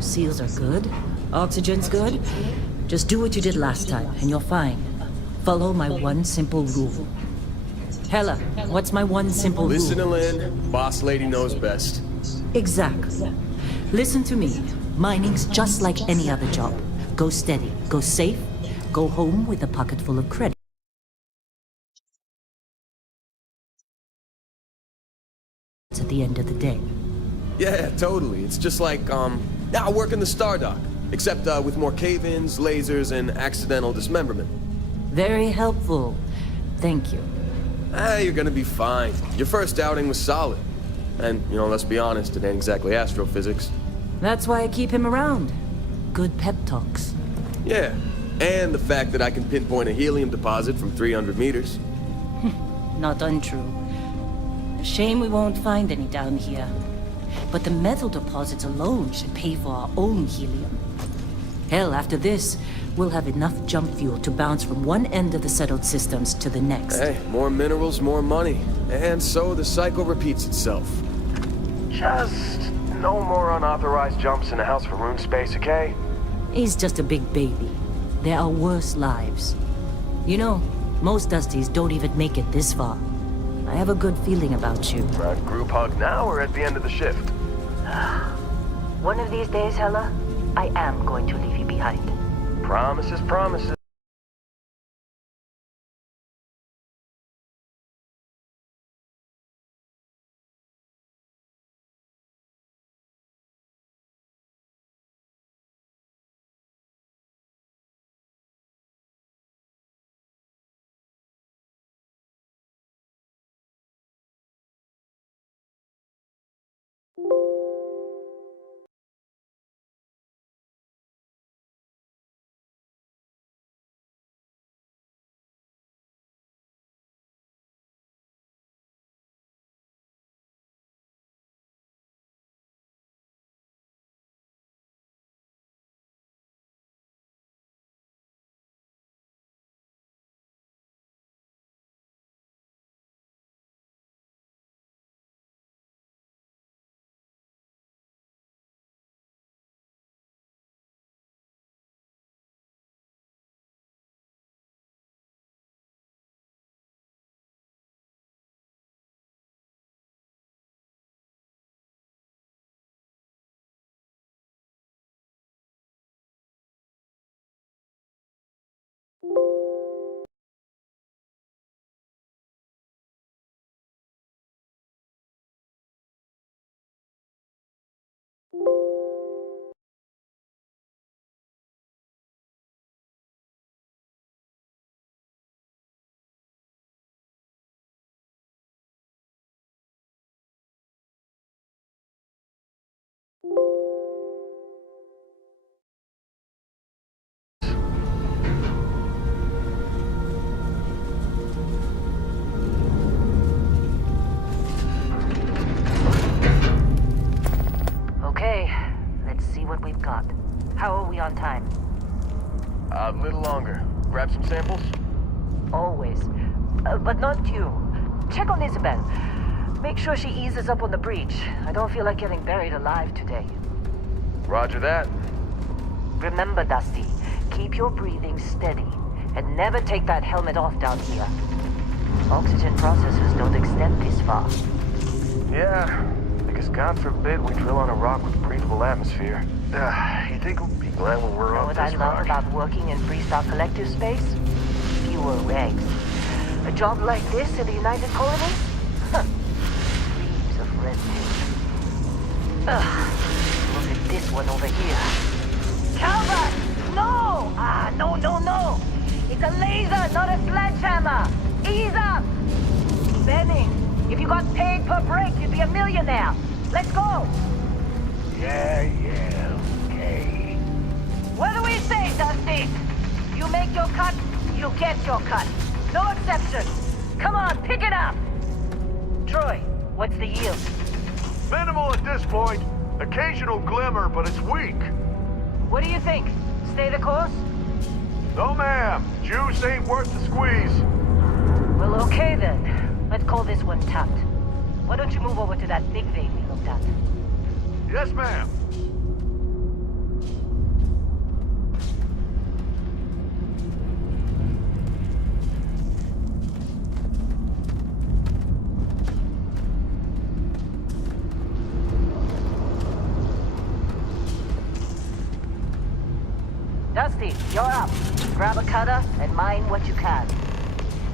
Seals are good. Oxygen's good. Just do what you did last time, and you're fine. Follow my one simple rule. Hella, what's my one simple rule? Listen to Lynn. Boss lady knows best. Exactly. Listen to me. Mining's just like any other job. Go steady, go safe, go home with a pocket full of credit at the end of the day. Yeah, totally. It's just like, now work in the Stardock. Except, with more cave-ins, lasers, and accidental dismemberment. Very helpful. Thank you. You're gonna be fine. Your first outing was solid. And, let's be honest, it ain't exactly astrophysics. That's why I keep him around. Good pep talks. Yeah, and the fact that I can pinpoint a helium deposit from 300 meters. Not untrue. A shame we won't find any down here. But the metal deposits alone should pay for our own helium. Hell, after this, we'll have enough jump fuel to bounce from one end of the settled systems to the next. Hey, more minerals, more money. And so the cycle repeats itself. Just no more unauthorized jumps in the house for rune space, okay? He's just a big baby. There are worse lives. You know, most Dusties don't even make it this far. I have a good feeling about you. Group hug now or at the end of the shift? One of these days, Hella, I am going to leave you behind. Promises, promises. Okay, let's see what we've got. How are we on time? A little longer. Grab some samples? Always. But not you. Check on Isabel. Make sure she eases up on the breach. I don't feel like getting buried alive today. Roger that. Remember, Dusty, keep your breathing steady. And never take that helmet off down here. Oxygen processors don't extend this far. Yeah, because God forbid we drill on a rock with breathable atmosphere. You think we'll be glad when we're You know off what this I love rock? about working in Freestar Collective space? Fewer regs. A job like this in the United Colonies? Huh. Dreams of red tape. Ugh. Look at this one over here. Calvert! No! No. It's a laser, not a sledgehammer. Ease up! Benny, if you got paid per break, you'd be a millionaire. Let's go! Yeah, okay. What do we say, Dusty? You make your cut, you get your cut. No exceptions. Come on, pick it up! Troy, what's the yield? Minimal at this point. Occasional glimmer, but it's weak. What do you think? Stay the course? No, ma'am. Juice ain't worth the squeeze. Well, okay then. Let's call this one tapped. Why don't you move over to that big vein we looked at? Yes, ma'am. Dusty, you're up. Grab a cutter and mine what you can.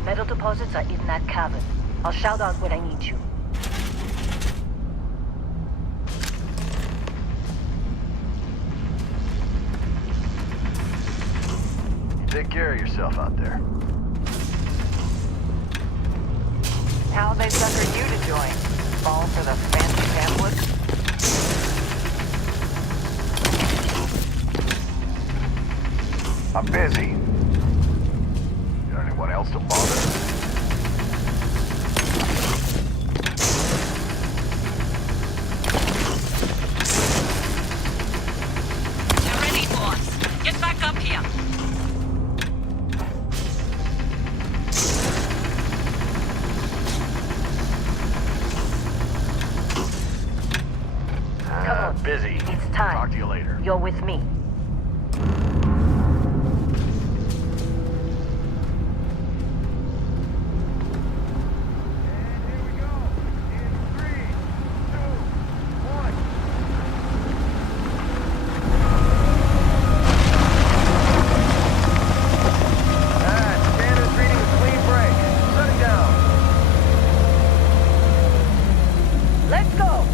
Metal deposits are in that cavern. I'll shout out when I need you. Take care of yourself out there. How they suckered you to join? Fall for the fancy pamphlet? I'm busy. Got anyone else to bother? You're ready, boss. Get back up here. Busy. It's time. Talk to you later. You're with me. Let's go!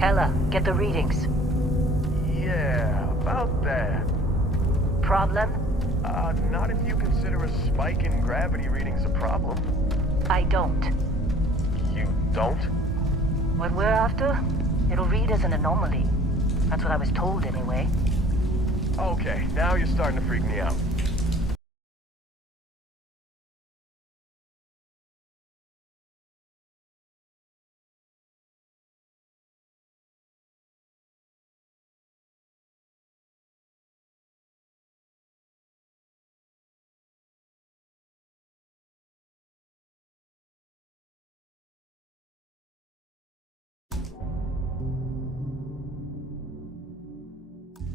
Hella, get the readings. Yeah, about that. Problem? Not if you consider a spike in gravity readings a problem. I don't. You don't? What we're after, it'll read as an anomaly. That's what I was told anyway. Okay, now you're starting to freak me out.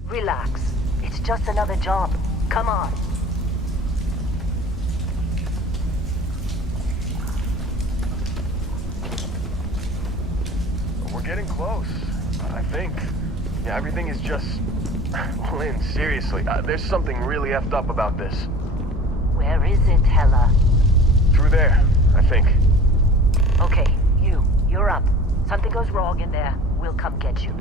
Relax. It's just another job. Come on. We're getting close, I think. Yeah, everything is just... Lynn, seriously, there's something really effed up about this. Where is it, Hella? Through there, I think. Okay, you're up. Something goes wrong in there, we'll come get you.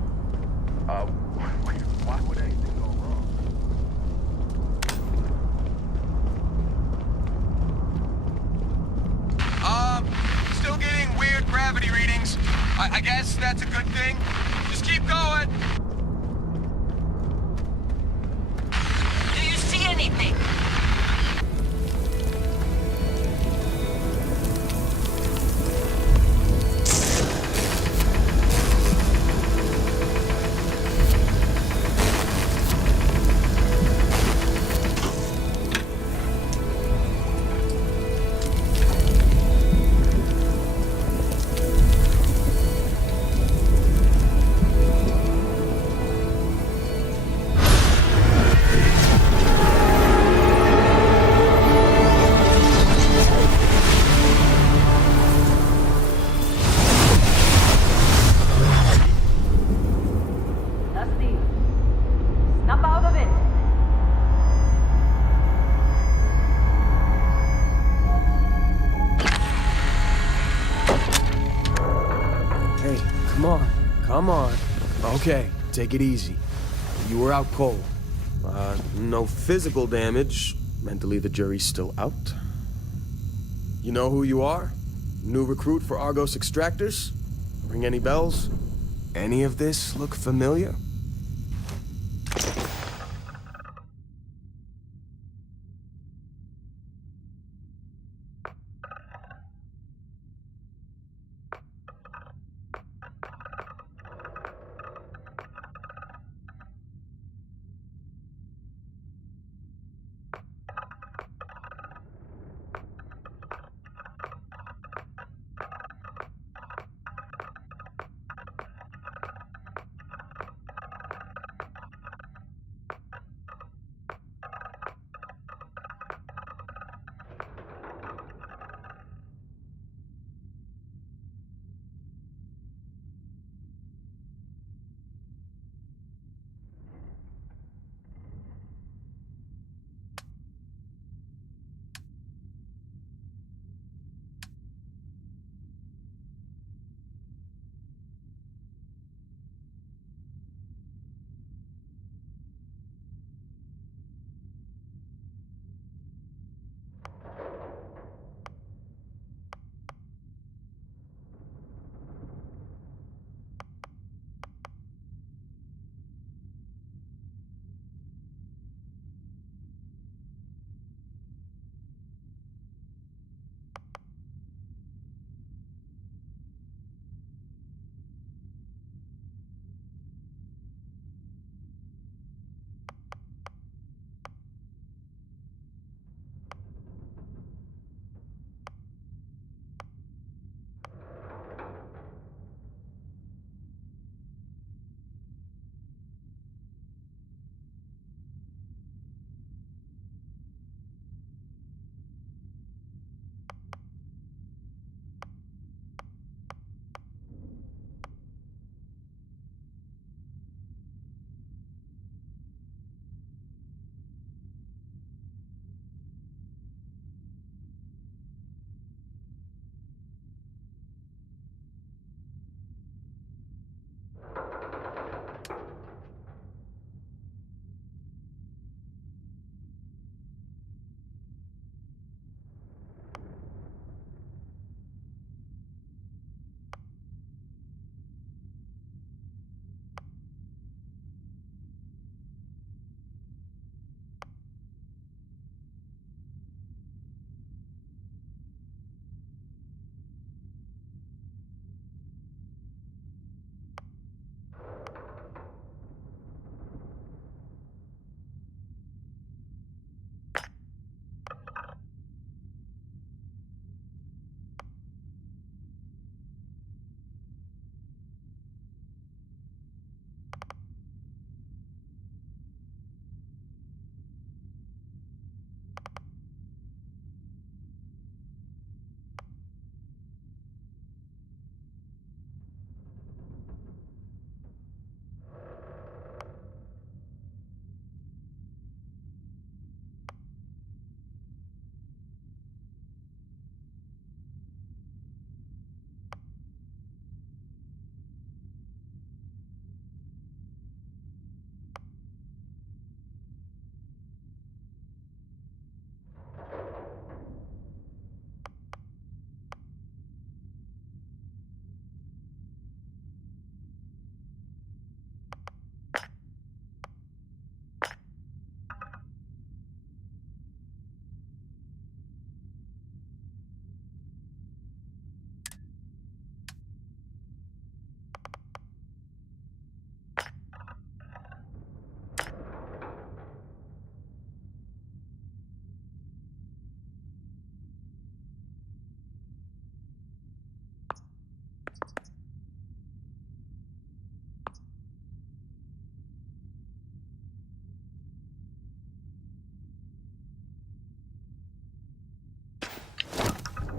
Why would anything go wrong? Still getting weird gravity readings. I guess that's a good thing. Just keep going. Do you see anything? Dusty, snap out of it. Hey, come on. Come on. Okay, take it easy. You were out cold. No physical damage. Mentally, the jury's still out. You know who you are? New recruit for Argos Extractors? Ring any bells? Any of this look familiar?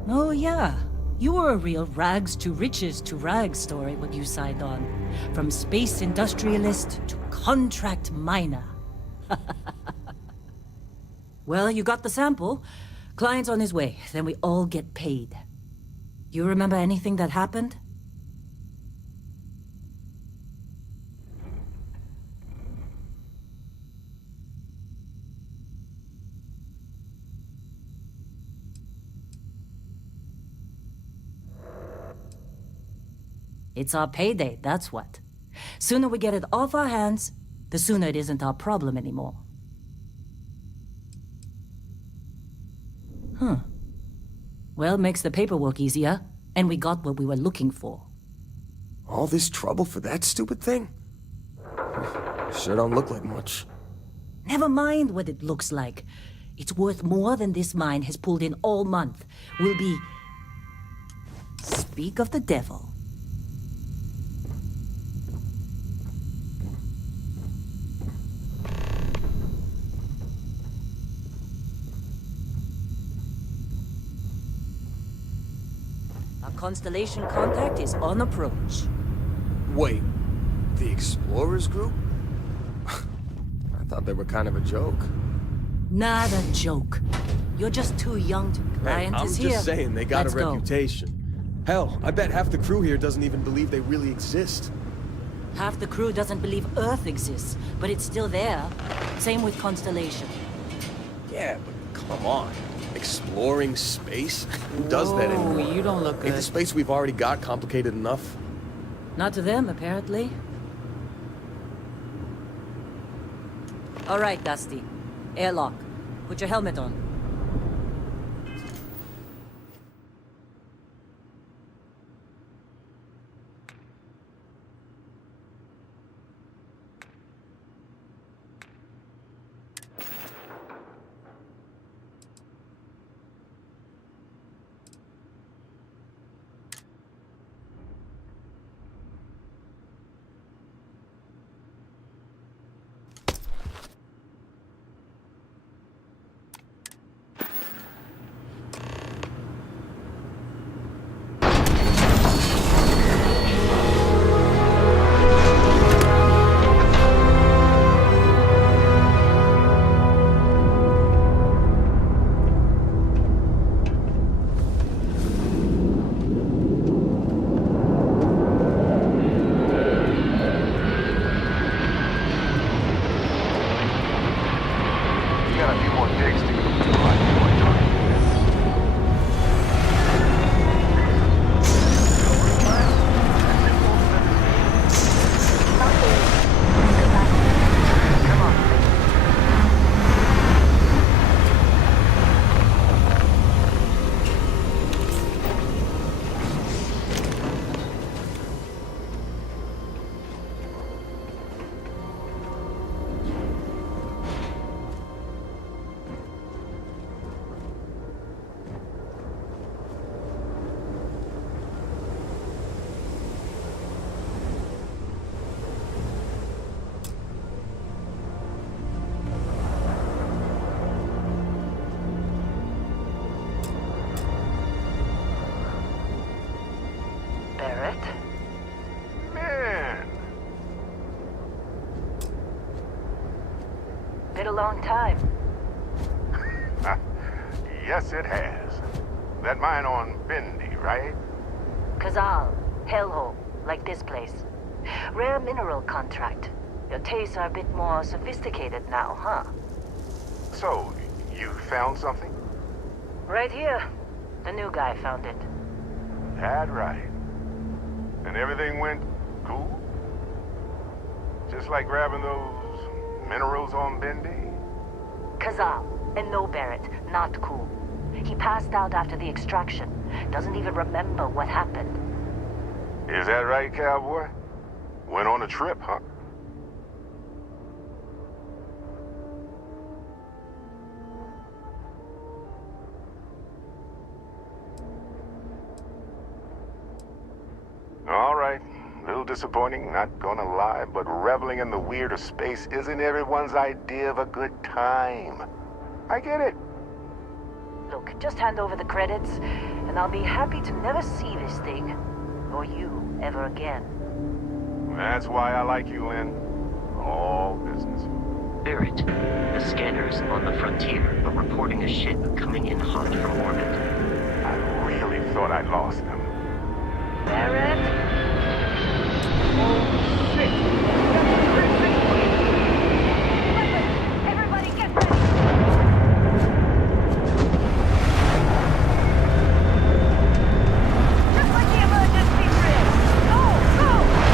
Oh yeah, you were a real rags to riches to rags story when you signed on. From space industrialist to contract miner. Well, you got the sample. Client's on his way, then we all get paid. You remember anything that happened? It's our payday, that's what. Sooner we get it off our hands, the sooner it isn't our problem anymore. Huh. Well, makes the paperwork easier, and we got what we were looking for. All this trouble for that stupid thing? Sure don't look like much. Never mind what it looks like. It's worth more than this mine has pulled in all month. We'll be... Speak of the devil. Our Constellation contact is on approach. Wait, the Explorers group? I thought they were kind of a joke. Not a joke. You're just too young to... Client I'm is just here. saying, they got Let's a reputation. Hell, I bet half the crew here doesn't even believe they really exist. Half the crew doesn't believe Earth exists, but it's still there. Same with Constellation. Yeah, but come on. Exploring space? Who does that anymore? You don't look Ain't good. the space we've already got complicated enough? Not to them, apparently. All right, Dusty. Airlock. Put your helmet on. You got a few more digs to go through. I feel like talking to you. Come on. Barrett? Man, Been a long time. yes it has. That mine on Bendy, right? Kazal, hellhole, like this place. Rare mineral contract. Your tastes are a bit more sophisticated now, huh? So, you found something? Right here. The new guy found it. That right. And everything went cool? Just like grabbing those minerals on Bendy? Kazal, and no Barrett, not cool. He passed out after the extraction. Doesn't even remember what happened. Is that right, cowboy? Went on a trip, huh? All right. A little disappointing, not gonna lie, but reveling in the weird of space isn't everyone's idea of a good time. I get it. Look, just hand over the credits, and and I'll be happy to never see this thing, or you, ever again. That's why I like you, Lynn. All business. Barrett, the scanners on the frontier are reporting a ship coming in hot from orbit. I really thought I'd lost them. Barrett? Oh, shit! Everybody get ready! Just like the emergency drill! Go! Go!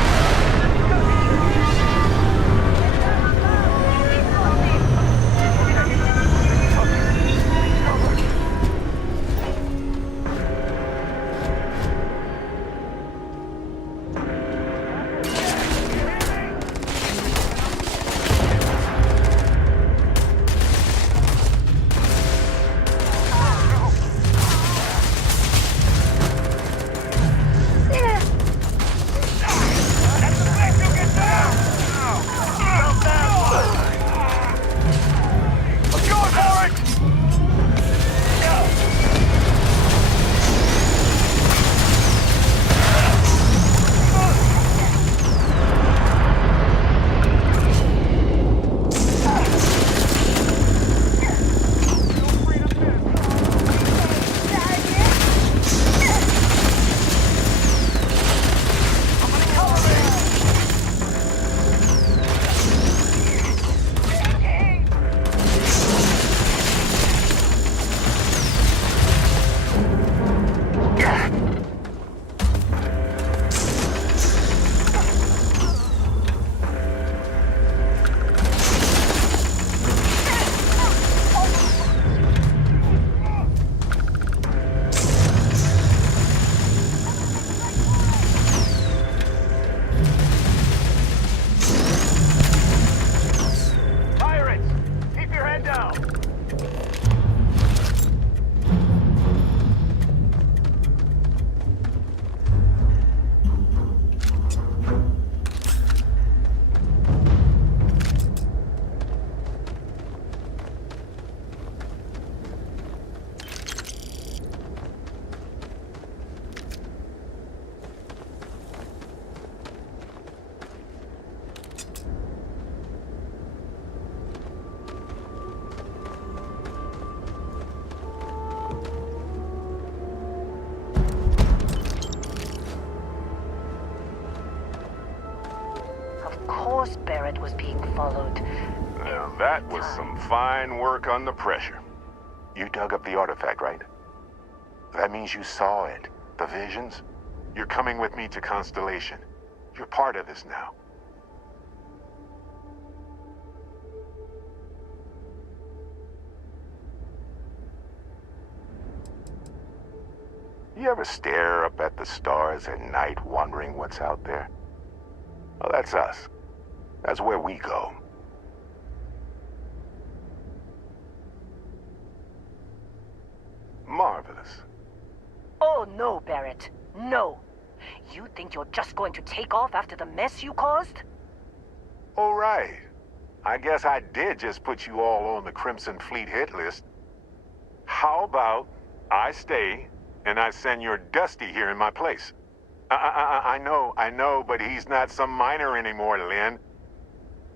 Of course Barrett was being followed. Now, that was some fine work under pressure. You dug up the artifact, right? That means you saw it. The visions? You're coming with me to Constellation. You're part of this now. You ever stare up at the stars at night wondering what's out there? Well, that's us. That's where we go. Marvelous. Oh no, Barrett. No. You think you're just going to take off after the mess you caused? All right. I guess I did just put you all on the Crimson Fleet hit list. How about I stay and I send your Dusty here in my place? I know, but he's not some miner anymore, Lynn.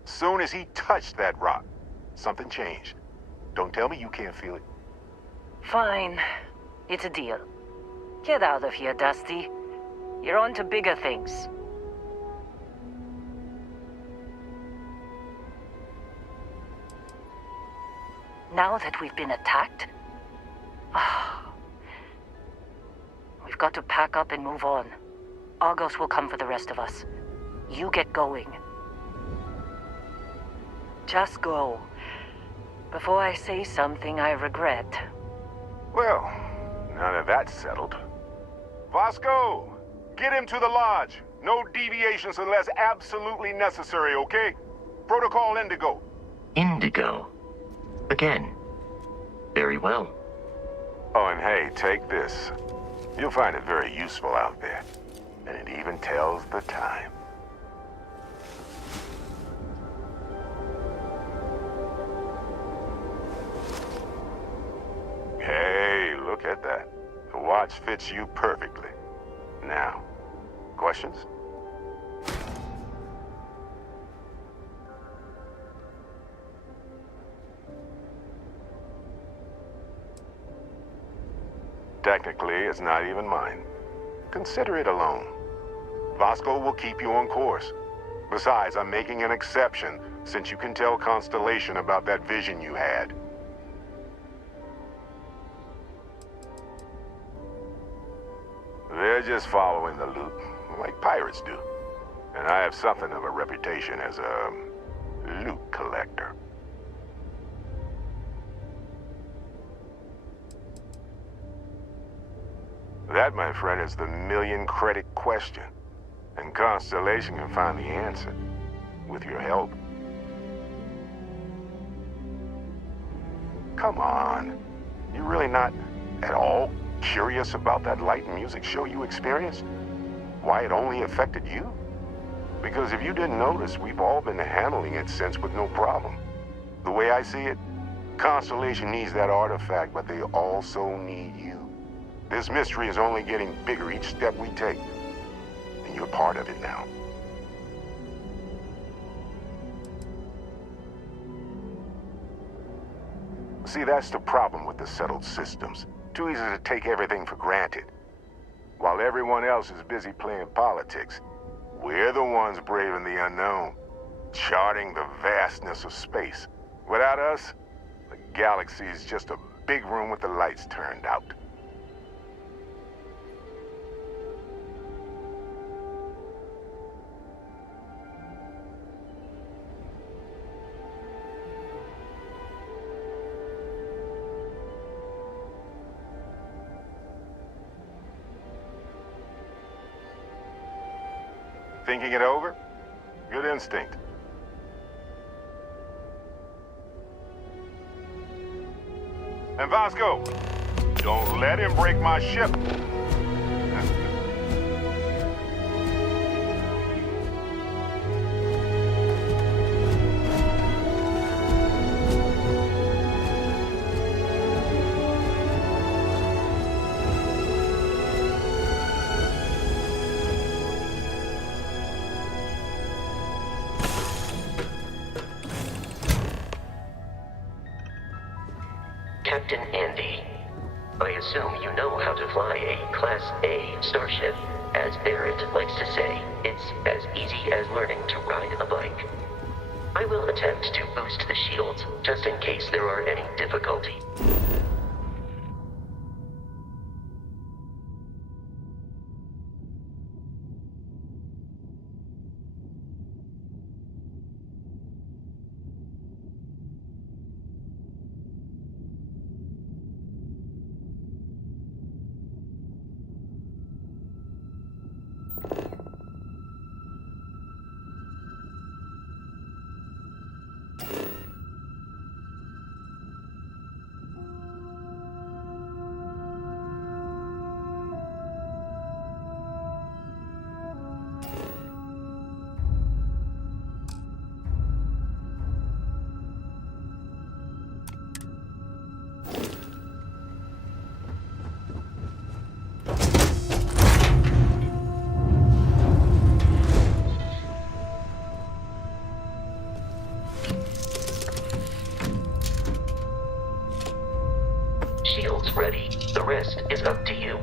Soon as he touched that rock, something changed. Don't tell me you can't feel it. Fine. It's a deal. Get out of here, Dusty. You're on to bigger things. Now that we've been attacked, we've got to pack up and move on. Argos will come for the rest of us. You get going. Just go. Before I say something I regret. Well, now that that's settled. Vasco, get him to the lodge. No deviations unless absolutely necessary, okay? Protocol Indigo. Indigo. Again. Very well. Oh, and hey, take this. You'll find it very useful out there. And it even tells the time. Hey, look at that. The watch watch fits you perfectly. Now, questions? Technically, it's not even mine. Consider it a loan. Vasco will keep you on course. Besides, I'm making an exception since you can tell Constellation about that vision you had. They're just following the loot, like pirates do. And I have something of a reputation as a loot collector. That, my friend, is the million-credit question. And Constellation can find the answer, with your help. Come on. You're really not at all curious about that light and music show you experienced? Why it only affected you? Because if you didn't notice, we've all been handling it since with no problem. The way I see it, Constellation needs that artifact, but they also need you. This mystery is only getting bigger each step we take. And you're part of it now. See, that's the problem with the settled systems. Too easy to take everything for granted. While everyone else is busy playing politics, we're the ones braving the unknown, charting the vastness of space. Without us, the galaxy is just a big room with the lights turned out. Thinking it over? Good instinct. And Vasco, don't let him break my ship. Captain Andy, I assume you know how to fly a Class A starship. As Barrett likes to say, it's as easy as learning to ride a bike. I will attempt to boost the shields, just in case there are any difficulty. Shields ready. The rest is up to you.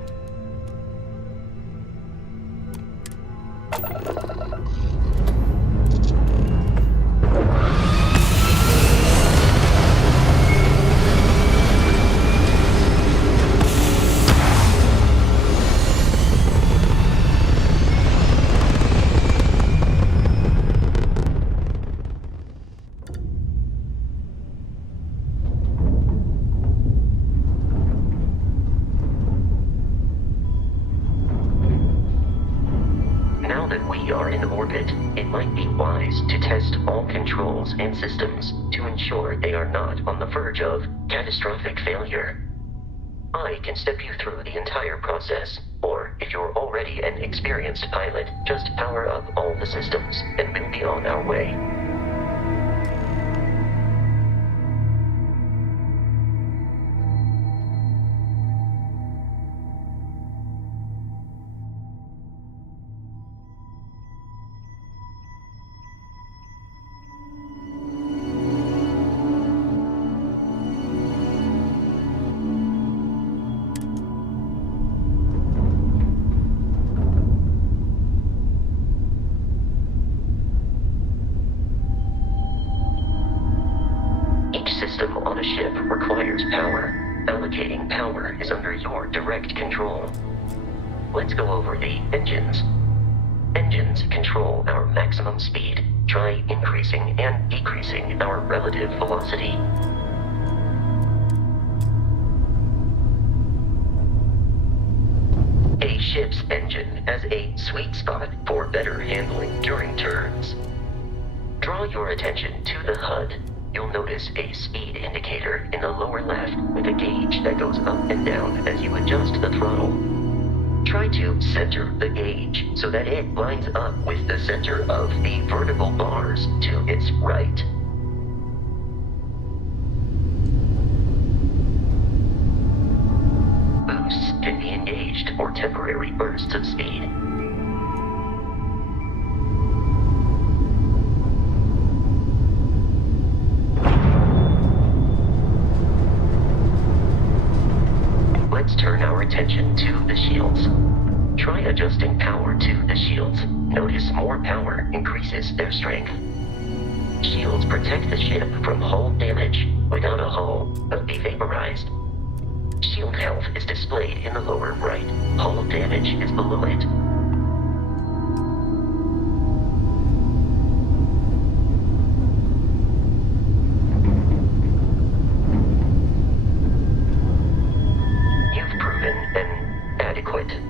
Now that we are in orbit, it might be wise to test all controls and systems to ensure they are not on the verge of catastrophic failure. I can step you through the entire process, or if you're already an experienced pilot, just power up all the systems and we'll be on our way. the ship requires power. Allocating power is under your direct control. Let's go over the engines. Engines control our maximum speed. Try increasing and decreasing our relative velocity. A ship's engine has a sweet spot for better handling during turns. Draw your attention to the HUD. You'll notice a speed indicator in the lower left with a gauge that goes up and down as you adjust the throttle. Try to center the gauge so that it lines up with the center of the vertical bars to its right. Boosts can be engaged for temporary bursts of speed. Let's turn our attention to the shields. Try adjusting power to the shields. Notice more power increases their strength. Shields protect the ship from hull damage. Without a hull, they'll be vaporized. Shield health is displayed in the lower right. Hull damage is below it.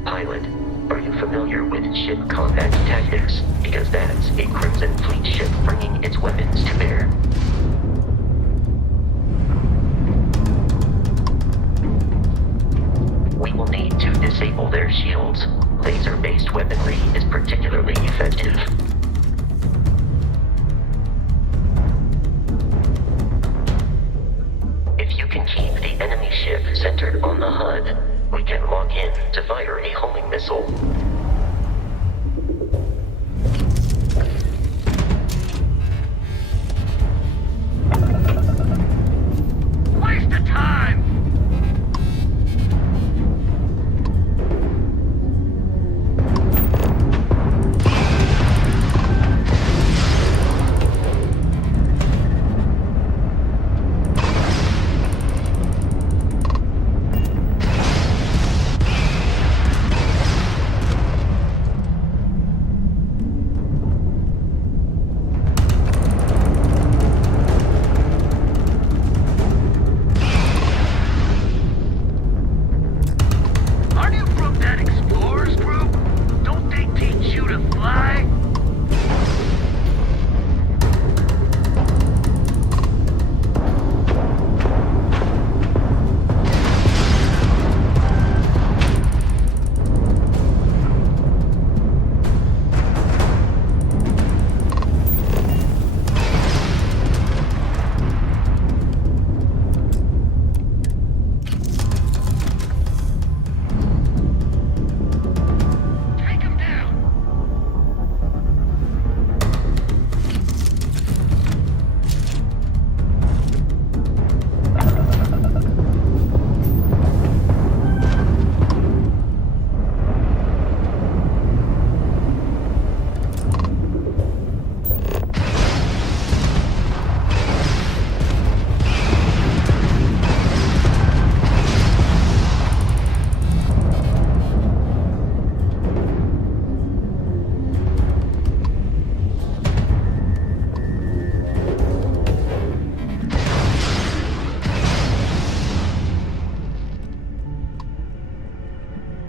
Pilot, are you familiar with ship combat tactics? Because that's a Crimson Fleet ship bringing its weapons to bear. We will need to disable their shields. Laser-based weaponry is particularly effective. If you can keep the enemy ship centered on the HUD, we can lock in to fire a homing missile. Waste of time!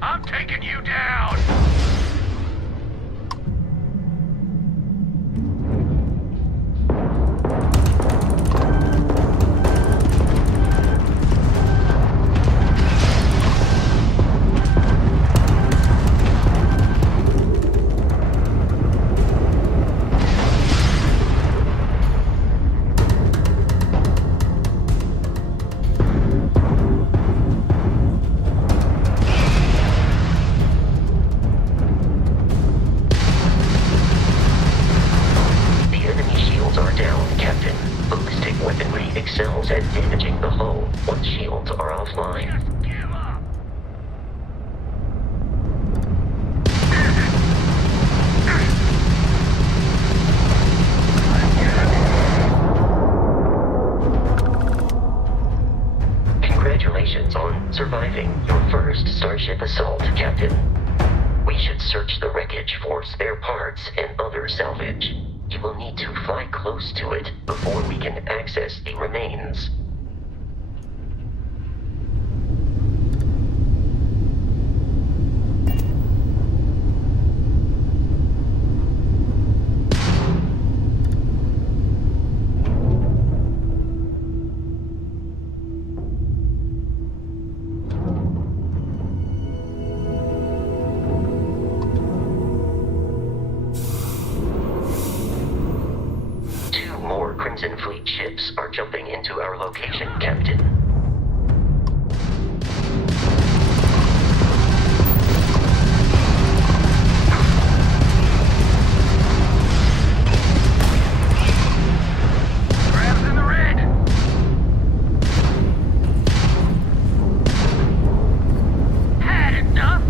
I'm taking you down! Excels at damaging the hull once shields are offline. Just give up! ship assault, Captain. We should search the wreckage for spare parts and other salvage. You will need to fly close to it before we can access the remains. Crimson Fleet ships are jumping into our location, Captain. Crabs in the red! Had enough!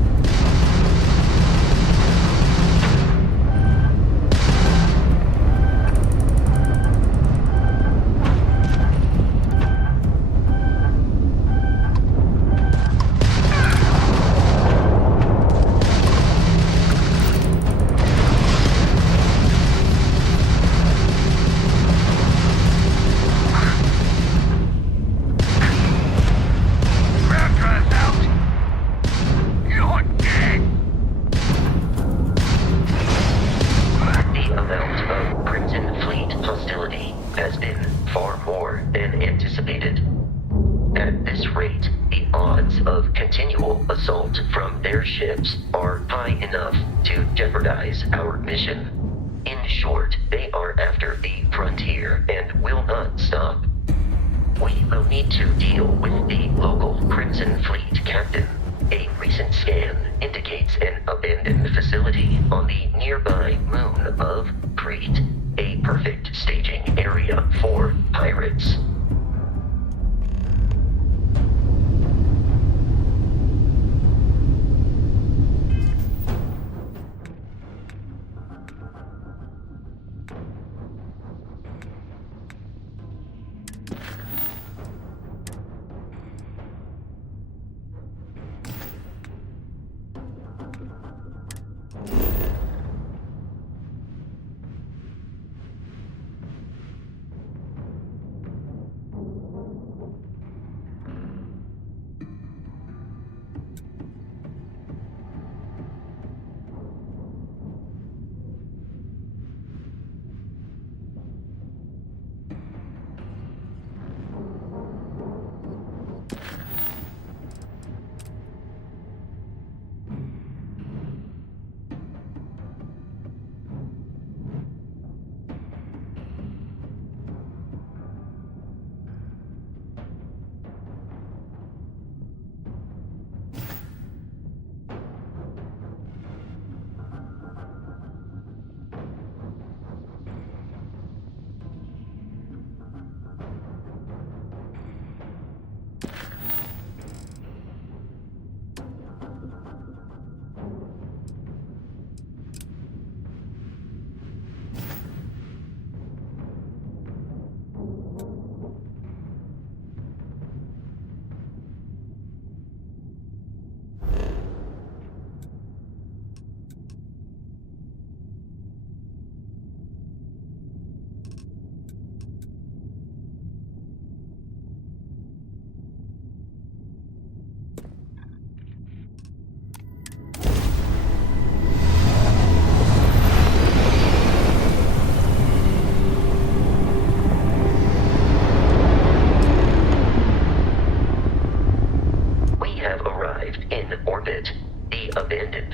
Has been far more than anticipated. At this rate, the odds of continual assault from their ships are high enough to jeopardize our mission. In short, they are after the frontier and will not stop. We will need to deal with the local Crimson Fleet captain. A recent scan indicates an abandoned facility on the nearby moon of Crete, a perfect staging area for pirates.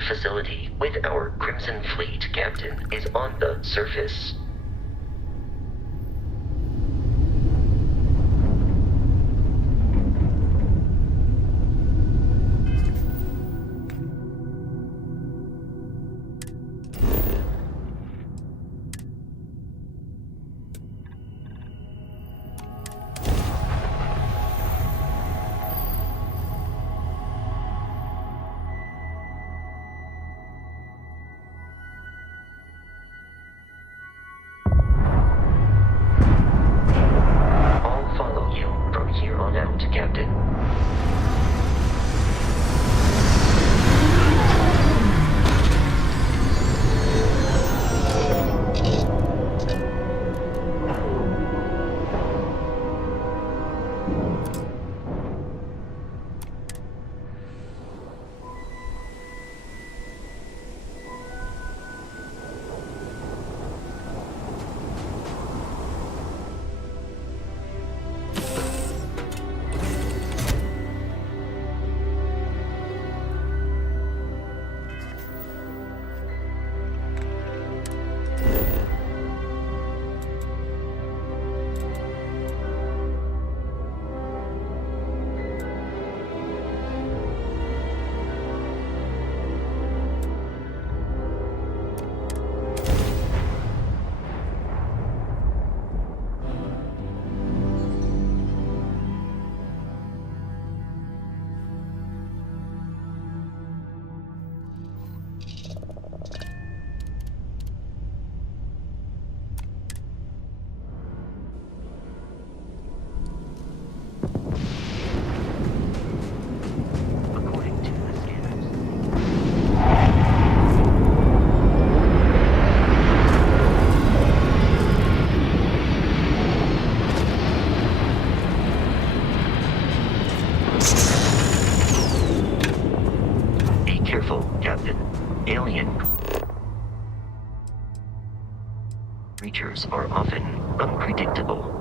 Facility with our Crimson Fleet captain is on the surface. creatures are often unpredictable.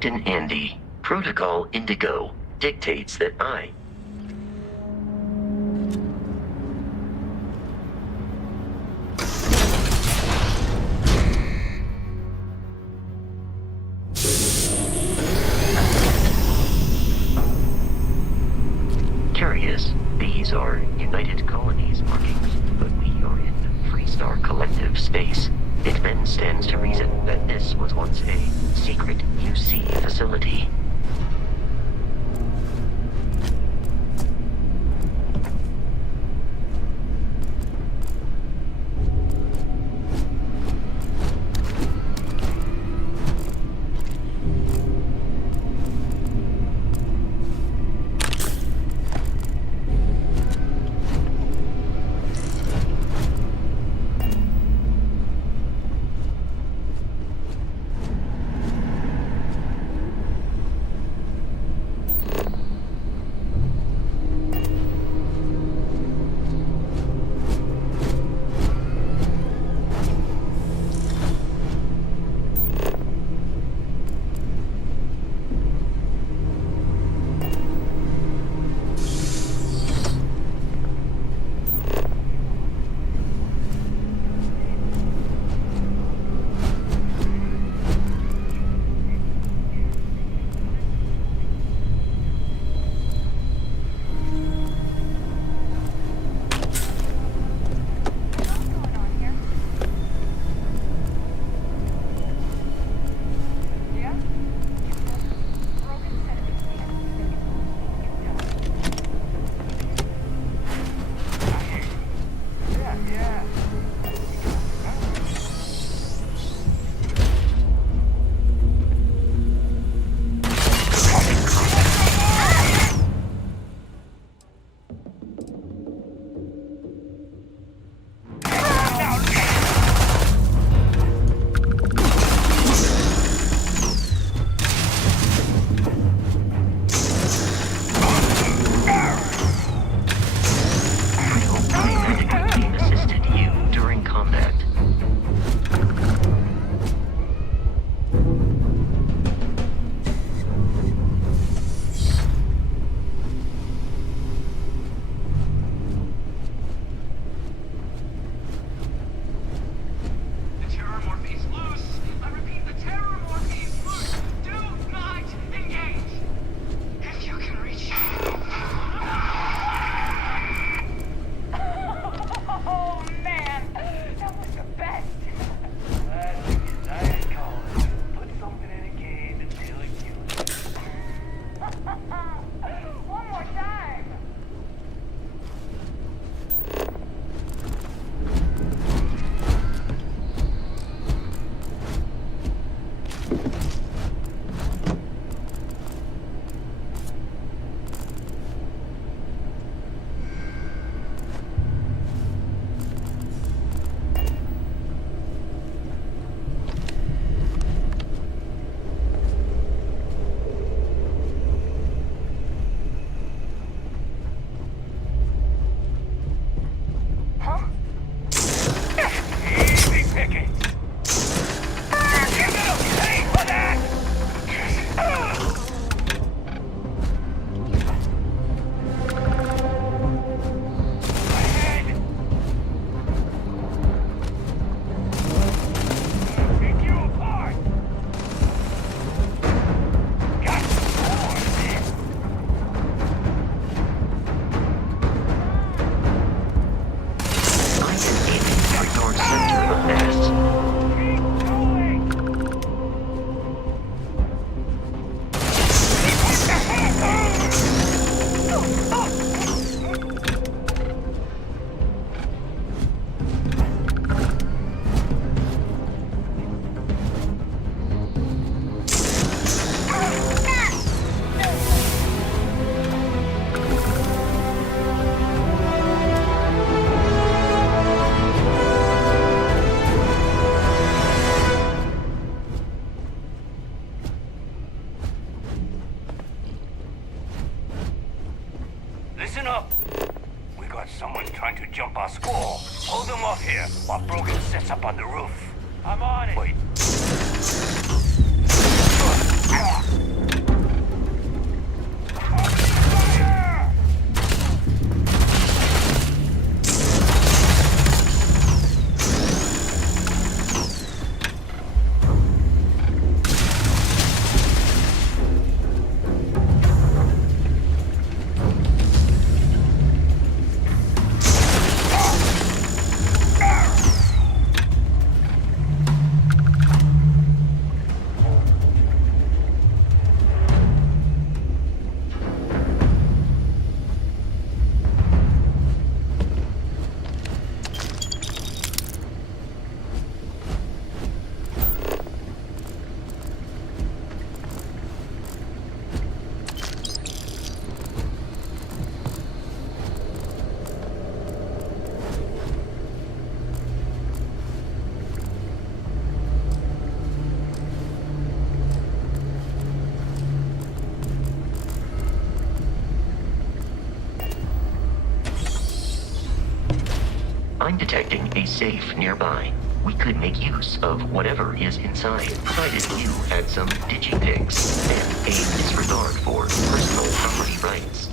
Captain Andy, Protocol Indigo, dictates that I... Curious, these are United Colonies markings, but we are in Freestar Collective space. It then stands to reason that this was once a secret UC facility. Listen up. We got someone trying to jump our school. Hold them off here while Brogan sets up on the roof. I'm on it. Wait. I'm detecting a safe nearby. We could make use of whatever is inside, provided you had some digipics and a disregard for personal property rights.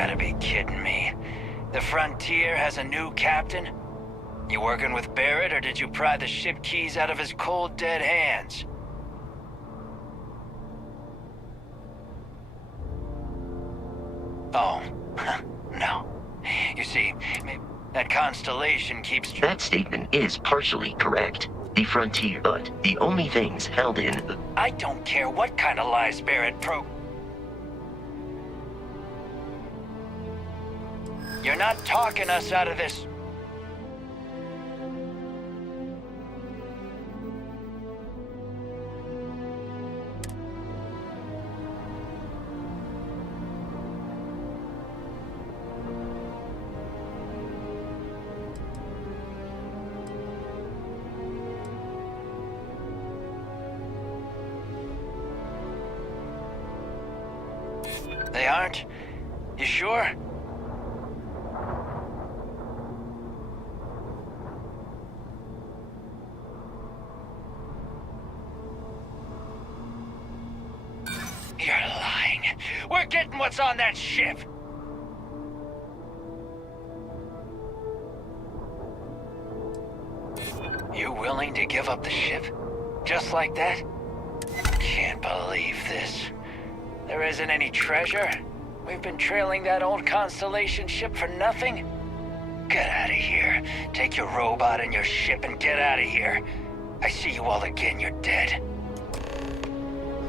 gotta be kidding me. The Frontier has a new captain? You working with Barrett, or did you pry the ship keys out of his cold, dead hands? Oh, no. You see, that constellation keeps... That statement is partially correct. The Frontier, but the only things held in... I don't care what kind of lies Barrett You're not talking us out of this. They aren't? You sure? You're lying. We're getting what's on that ship. You willing to give up the ship? Just like that? Can't believe this. There isn't any treasure? We've been trailing that old Constellation ship for nothing? Get out of here. Take your robot and your ship and get out of here. I see you all again, you're dead.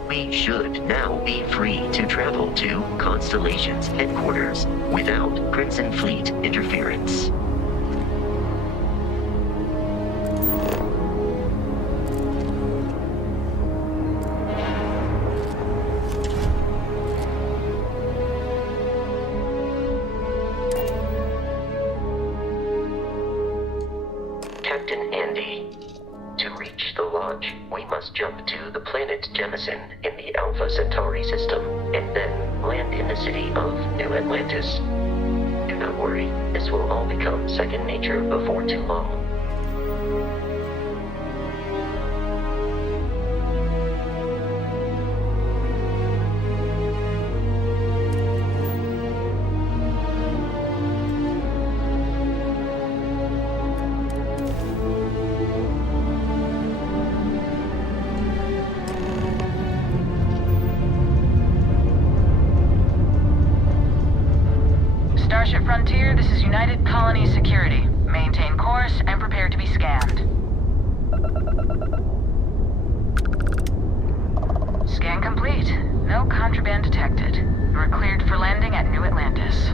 We should now be free to travel to Constellation's headquarters without Crimson Fleet interference. Captain Andy, to reach the lodge, we must jump to the planet Jemison in the Alpha Centauri system, and then land in the city of New Atlantis. Do not worry, this will all become second nature before too long. Starship Frontier, this is United Colony Security. Maintain course and prepare to be scanned. Scan complete. No contraband detected. We're cleared for landing at New Atlantis.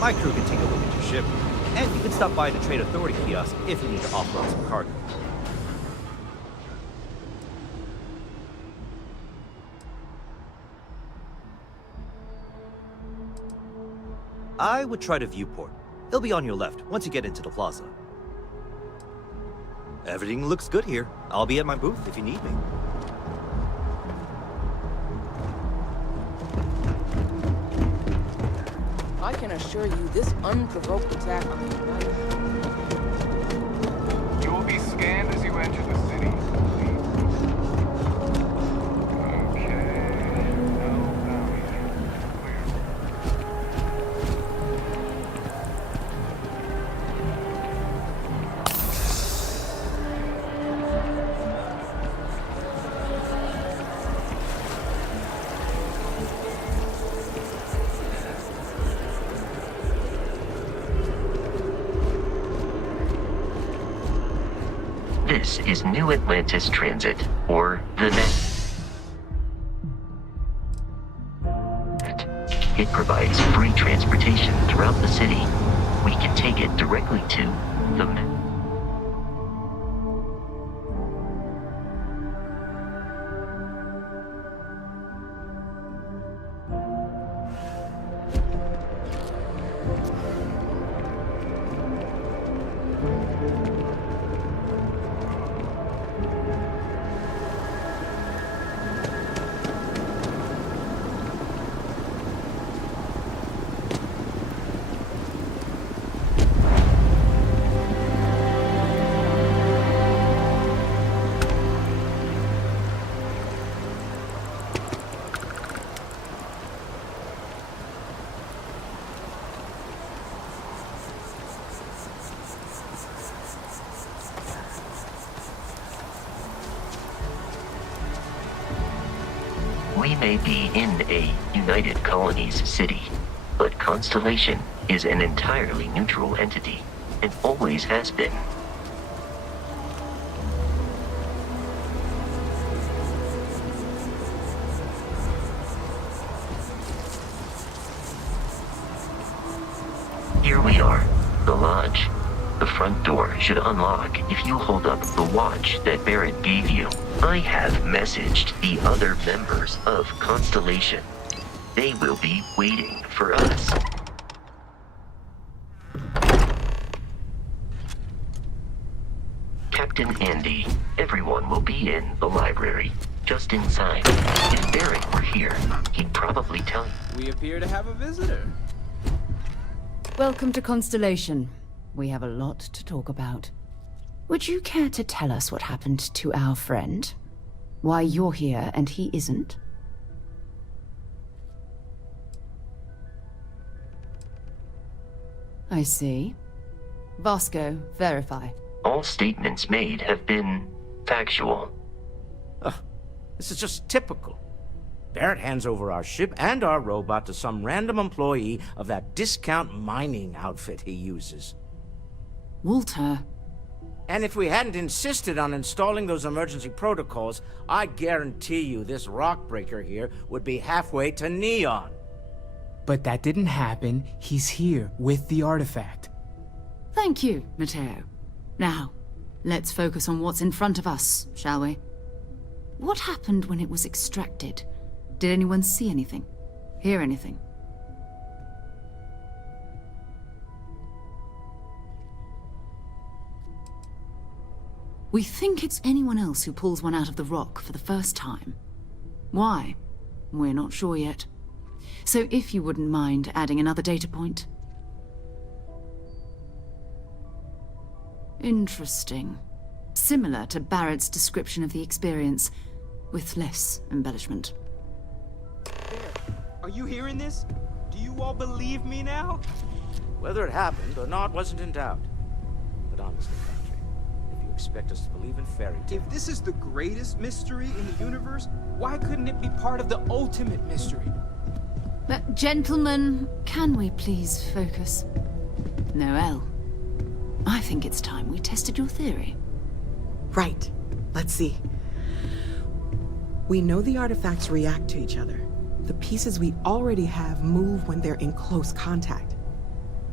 My crew can take a look at your ship, and you can stop by the Trade Authority kiosk if you need to offload some cargo. I would try the viewport. It'll be on your left once you get into the plaza. Everything looks good here. I'll be at my booth if you need me. I can assure you this unprovoked attack on the United... You will be scanned as you enter the city. Okay. No bounty. Clear. This is New Atlantis Transit, or the NET. It provides free transportation throughout the city. We can take it directly to the NET. We may be in a United Colonies city, but Constellation is an entirely neutral entity, and always has been. Here we are, the lodge. The front door should unlock if you hold up the watch that Barrett gave you. I have messaged the other members of Constellation. They will be waiting for us. Captain Andy, everyone will be in the library, just inside. If Barrett were here, he'd probably tell you. We appear to have a visitor. Welcome to Constellation. We have a lot to talk about. Would you care to tell us what happened to our friend? Why you're here and he isn't? I see. Vasco, verify. All statements made have been factual. This is just typical. Barrett hands over our ship and our robot to some random employee of that discount mining outfit he uses. Walter. And if we hadn't insisted on installing those emergency protocols, I guarantee you this rock breaker here would be halfway to Neon. But that didn't happen. He's here with the artifact. Thank you, Matteo. Now, let's focus on what's in front of us, shall we? What happened when it was extracted? Did anyone see anything? Hear anything? We think it's anyone else who pulls one out of the rock for the first time. Why? We're not sure yet. So if you wouldn't mind adding another data point. Interesting. Similar to Barrett's description of the experience, with less embellishment. Are you hearing this? Do you all believe me now? Whether it happened or not wasn't in doubt. But honestly, Patrick, if you expect us to believe in fairy tales... If this is the greatest mystery in the universe, why couldn't it be part of the ultimate mystery? But gentlemen, can we please focus? Noel, I think it's time we tested your theory. Right. Let's see. We know the artifacts react to each other. The pieces we already have move when they're in close contact.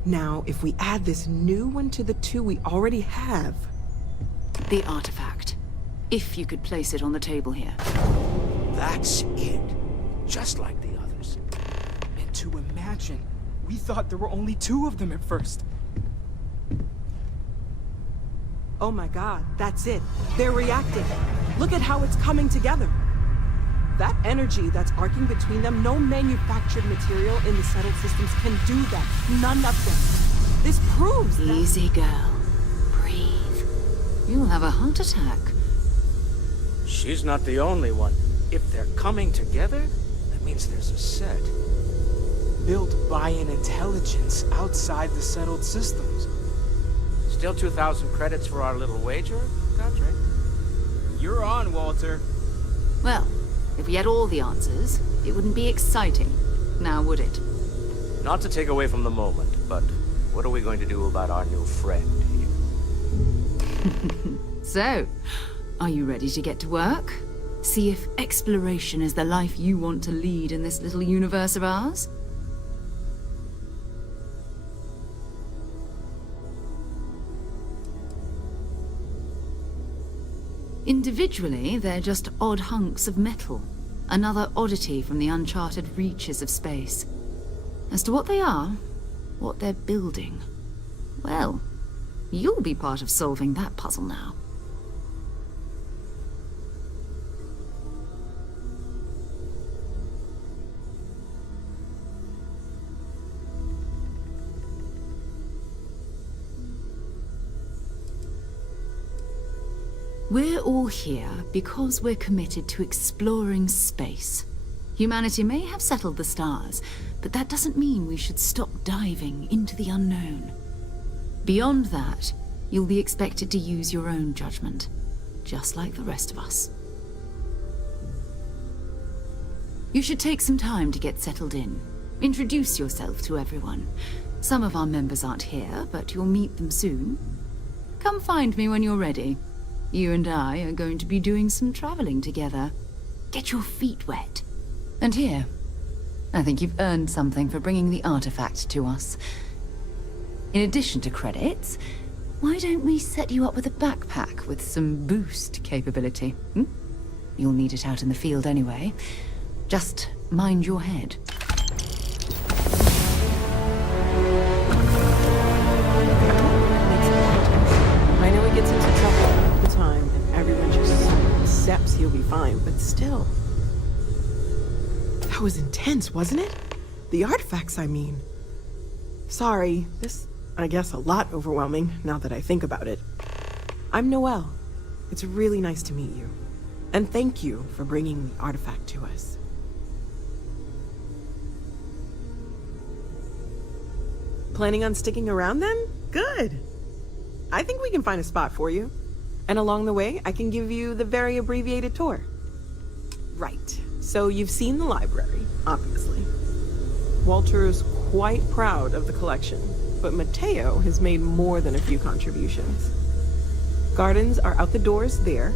Now, if we add this new one to the two we already have... The artifact. If you could place it on the table here. That's it. Just like the others. And to imagine, we thought there were only 2 of them at first. Oh my god, that's it. They're reacting. Look at how it's coming together. That energy that's arcing between them, no manufactured material in the settled systems can do that. None of them. This proves that— Easy, girl. Breathe. You'll have a heart attack. She's not the only one. If they're coming together, that means there's a set. Built by an intelligence outside the settled systems. Still 2,000 credits for our little wager, Godfrey? You're on, Walter. Well, if we had all the answers, it wouldn't be exciting. Now, would it? Not to take away from the moment, but what are we going to do about our new friend here? So, are you ready to get to work? See if exploration is the life you want to lead in this little universe of ours? Individually, they're just odd hunks of metal. Another oddity from the uncharted reaches of space. As to what they are, what they're building, well, you'll be part of solving that puzzle now. We're all here because we're committed to exploring space. Humanity may have settled the stars, but that doesn't mean we should stop diving into the unknown. Beyond that, you'll be expected to use your own judgment, just like the rest of us. You should take some time to get settled in. Introduce yourself to everyone. Some of our members aren't here, but you'll meet them soon. Come find me when you're ready. You and I are going to be doing some traveling together. Get your feet wet. And here, I think you've earned something for bringing the artifact to us. In addition to credits, why don't we set you up with a backpack with some boost capability? You'll need it out in the field anyway. Just mind your head. I know he gets into trouble all the time, and everyone just accepts he'll be fine, but still. That was intense, wasn't it? The artifacts, I mean. Sorry, this, I guess, a lot overwhelming, now that I think about it. I'm Noelle. It's really nice to meet you. And thank you for bringing the artifact to us. Planning on sticking around then? Good. I think we can find a spot for you. And along the way, I can give you the very abbreviated tour. Right. So you've seen the library, obviously. Walter is quite proud of the collection, but Mateo has made more than a few contributions. Gardens are out the doors there,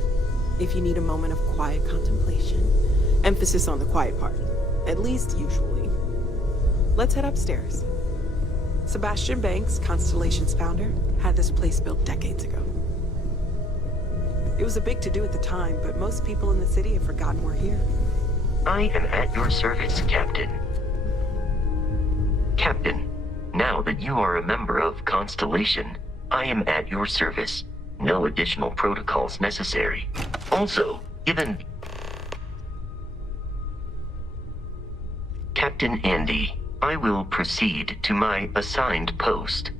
if you need a moment of quiet contemplation. Emphasis on the quiet part, at least usually. Let's head upstairs. Sebastian Banks, Constellation's founder, had this place built decades ago. It was a big to-do at the time, but most people in the city have forgotten we're here. I am at your service, Captain. Captain, now that you are a member of Constellation, I am at your service. No additional protocols necessary. Also, given... Captain Andy, I will proceed to my assigned post.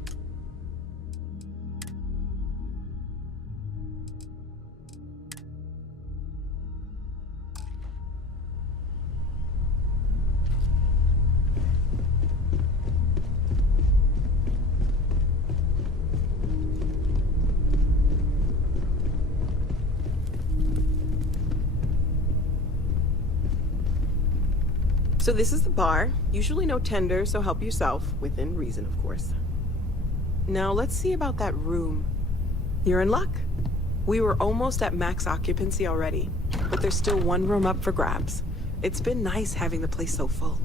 So this is the bar. Usually no tender, so help yourself. Within reason, of course. Now let's see about that room. You're in luck. We were almost at max occupancy already, but there's still one room up for grabs. It's been nice having the place so full.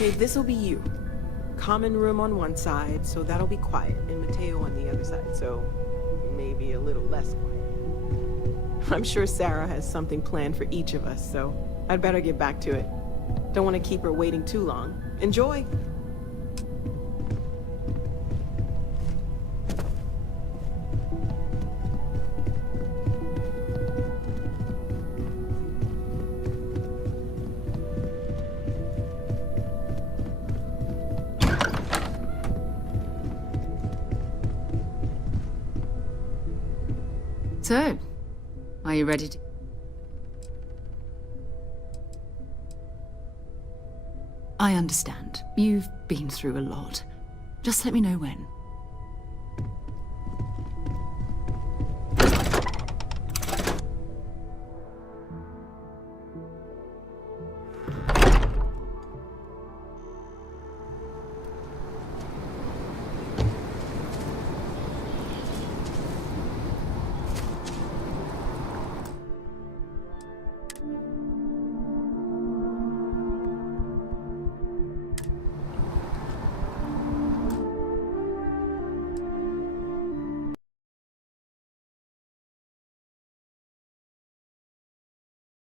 Okay, this'll be you. Common room on one side, so that'll be quiet, and Mateo on the other side, so maybe a little less quiet. I'm sure Sarah has something planned for each of us, so I'd better get back to it. Don't want to keep her waiting too long. Enjoy! So, are you ready to... I understand. You've been through a lot. Just let me know when.